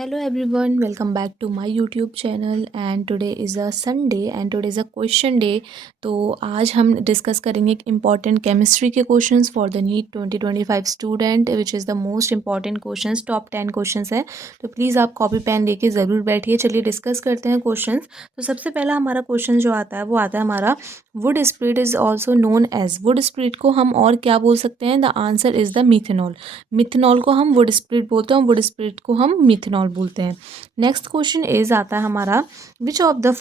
Hello everyone, welcome back to my YouTube channel and today is a Sunday and today is a question day। तो आज हम discuss करेंगे एक important chemistry के questions for the NEET 2025 student which is the most important questions, top 10 questions है। तो please आप copy pen लेके ज़रूर बैठिए। चलिए डिस्कस करते हैं क्वेश्चंस। तो सबसे पहला हमारा क्वेश्चन जो आता है वो आता है हमारा, wood spirit is also known as. Wood spirit को हम और क्या बोल सकते हैं? The answer is the methanol. Methanol को हम वुड स्प्रिट बोलते हैं, वुड स्प्रिट को हम मिथेनॉल बोलते हैं। नेक्स्ट क्वेश्चन इज आता है हमारा, which of the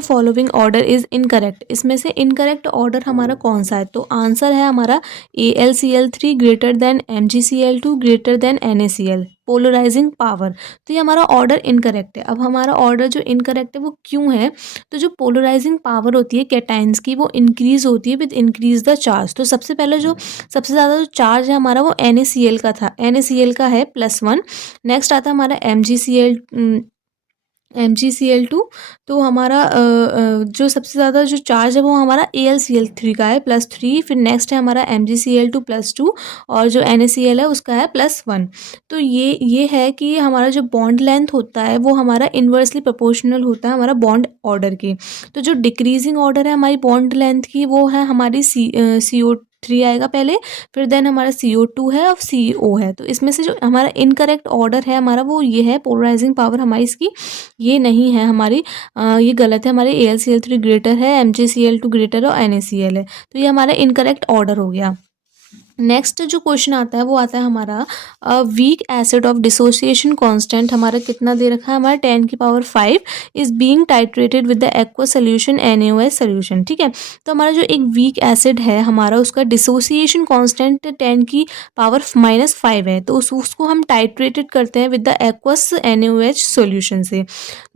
following order is incorrect. इसमें से इनकरेक्ट ऑर्डर हमारा कौन सा है? तो आंसर है हमारा AlCl3 greater than MgCl2 greater than NaCl, polarising power. तो ये हमारा ऑर्डर इनकरेक्ट है। अब हमारा ऑर्डर जो इनकरेक्ट है वो क्यों है? तो जो पोलराइजिंग पावर होती है कैटाइन्स की वो इंक्रीज होती है विद इंक्रीज द चार्ज। तो सबसे पहले जो सबसे ज़्यादा जो चार्ज है हमारा वो NaCl का था, NaCl का है +1। नेक्स्ट आता है हमारा MgCl2। तो हमारा जो सबसे ज़्यादा जो चार्ज है वो हमारा AlCl3 का है +3। फिर नेक्स्ट है हमारा MgCl2 +2 और जो NaCl है उसका है +1। तो ये है कि हमारा जो बॉन्ड लेंथ होता है वो हमारा इन्वर्सली प्रोपोर्शनल होता है हमारा बॉन्ड ऑर्डर के। तो जो डिक्रीजिंग ऑर्डर है हमारी बॉन्ड लेंथ की वो है हमारी CO3 आएगा पहले, फिर देन हमारा CO2 है और CO है। तो इसमें से जो हमारा इनकरेक्ट ऑर्डर है हमारा वो ये है, पोलराइजिंग पावर हमारी इसकी ये नहीं है हमारी, ये गलत है। हमारे AlCl3 ग्रेटर है, MgCl2 ग्रेटर और NaCl है। तो ये हमारा इनकरेक्ट ऑर्डर हो गया। नेक्स्ट जो क्वेश्चन आता है वो आता है हमारा, weak acid of dissociation constant हमारा कितना दे रखा है? हमारा 10⁵ is being titrated with the aqua solution NaOH solution. ठीक है, तो हमारा जो एक वीक एसिड है हमारा उसका डिसोसिएशन कांस्टेंट 10⁻⁵ है। तो उसको हम टाइट्रेटेड करते हैं with the aqueous NaOH solution से।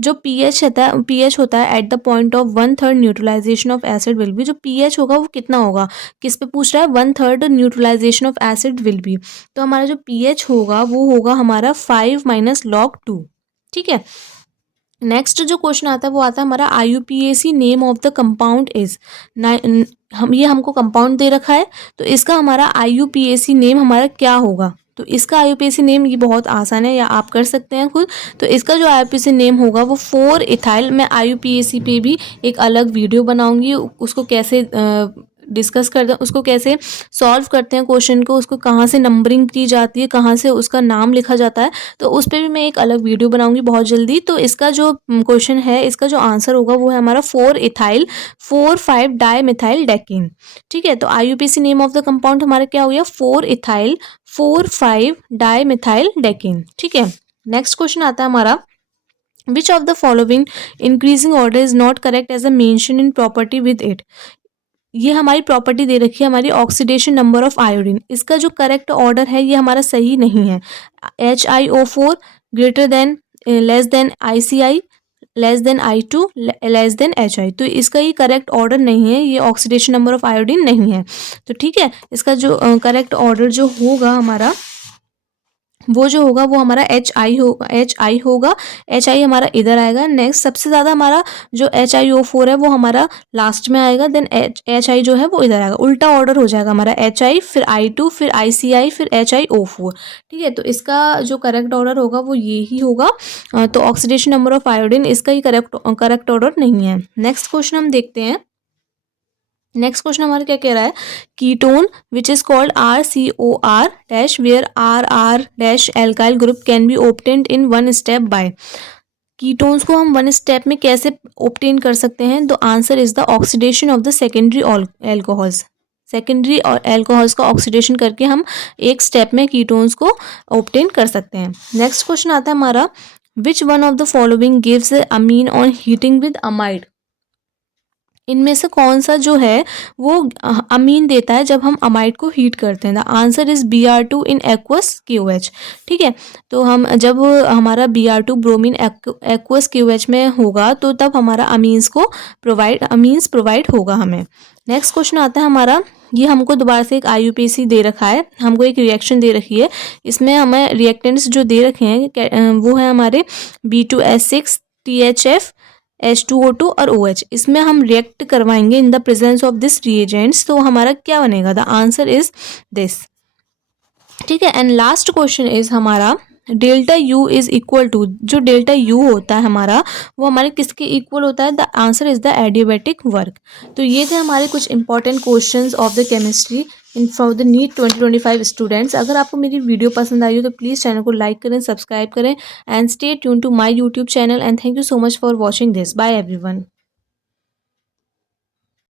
जो pH होता है at the point of 1/3 neutralisation of acid will be. जो pH होगा वो कितना होगा? किस पे पूछ रहा है? 1/3 neutralisation of acid will be. तो हमारा जो pH होगा वो होगा हमारा 5 - log 2। ठीक है, नेक्स्ट जो क्वेश्चन आता है वो आता है हमारा, IUPAC name of the compound is. ये हमको कंपाउंड दे रखा है तो इसका हमारा IUPAC नेम हमारा क्या होगा? तो इसका IUPAC नेम ये बहुत आसान है या आप कर सकते हैं खुद। तो इसका जो IUPAC नेम होगा वो 4-इथाइल। मैं IUPAC पे भी एक अलग वीडियो बनाऊंगी, उसको कैसे डिस्कस करते हैं, उसको कैसे सॉल्व करते हैं क्वेश्चन को, उसको कहाँ से नंबरिंग की जाती है, कहाँ से उसका नाम लिखा जाता है, तो उस पर भी मैं एक अलग वीडियो बनाऊंगी बहुत जल्दी। तो इसका जो क्वेश्चन है इसका जो आंसर होगा वो है हमारा 4-इथाइल 4,5-डाईमिथाइल डेकिन। ठीक है, तो IUPAC name of the compound हमारा क्या हो गया? 4-इथाइल 4,5-डाईमिथाइल डेकिन। ठीक है, नेक्स्ट क्वेश्चन आता है हमारा, which of the following increasing order is not correct as a mention in property with it. ये हमारी प्रॉपर्टी दे रखी है हमारी ऑक्सीडेशन नंबर ऑफ आयोडीन। इसका जो करेक्ट ऑर्डर है ये हमारा सही नहीं है। HiO4 greater than less than ICI less than I2 less than HI। तो इसका ये करेक्ट ऑर्डर नहीं है, ये ऑक्सीडेशन नंबर ऑफ आयोडीन नहीं है। तो ठीक है, इसका जो करेक्ट ऑर्डर जो होगा हमारा वो जो होगा वो हमारा HI होगा। HI हमारा इधर आएगा। नेक्स्ट सबसे ज़्यादा हमारा जो HiO4 है वो हमारा लास्ट में आएगा, देन HI जो है वो इधर आएगा। उल्टा ऑर्डर हो जाएगा हमारा, HI फिर I2 फिर ICI फिर HiO4। ठीक है, तो इसका जो करेक्ट ऑर्डर होगा वो ये ही होगा। तो ऑक्सीडेशन नंबर ऑफ आयोडीन इसका ही करेक्ट ऑर्डर नहीं है। नेक्स्ट क्वेश्चन हम देखते हैं। नेक्स्ट क्वेश्चन हमारा क्या कह रहा है, ketone which is called RCOR dash where RR dash alkyl group can be obtained in 1 step by. Ketones को हम 1 स्टेप में कैसे ऑब्टेन कर सकते हैं? तो answer is the oxidation of the secondary alcohols. Secondary और एल्कोहल्स का ऑक्सीडेशन करके हम एक स्टेप में कीटोन्स को ऑब्टेन कर सकते हैं। नेक्स्ट क्वेश्चन आता है हमारा, which one of the following gives amine on heating with amide. इनमें से कौन सा जो है वो अमीन देता है जब हम अमाइड को हीट करते हैं? The answer is Br2 in aqueous KOH। ठीक है, तो हम जब हमारा Br2 ब्रोमीन एक्वस KOH में होगा तो तब हमारा अमीन्स प्रोवाइड होगा हमें। नेक्स्ट क्वेश्चन आता है हमारा, ये हमको दोबारा से एक IUPAC दे रखा है, हमको एक रिएक्शन दे रखी है। इसमें हमें रिएक्टेंट्स जो दे रखे हैं वो है हमारे B2S6 THF H2O2 और OH। इसमें हम रिएक्ट करवाएंगे in the presence of this reagents. तो हमारा क्या बनेगा? The answer is this. ठीक है। एंड लास्ट क्वेश्चन इज हमारा delta u is equal to, जो डेल्टा यू होता है हमारा वो हमारे किसके इक्वल होता है? The answer is the adiabatic work. तो ये थे हमारे कुछ important questions of the chemistry in for the NEET 2025 students. अगर आपको मेरी वीडियो पसंद आई हो तो प्लीज़ चैनल को लाइक करें, सब्सक्राइब करें and stay tune to my YouTube channel and thank you so much for watching this. Bye everyone.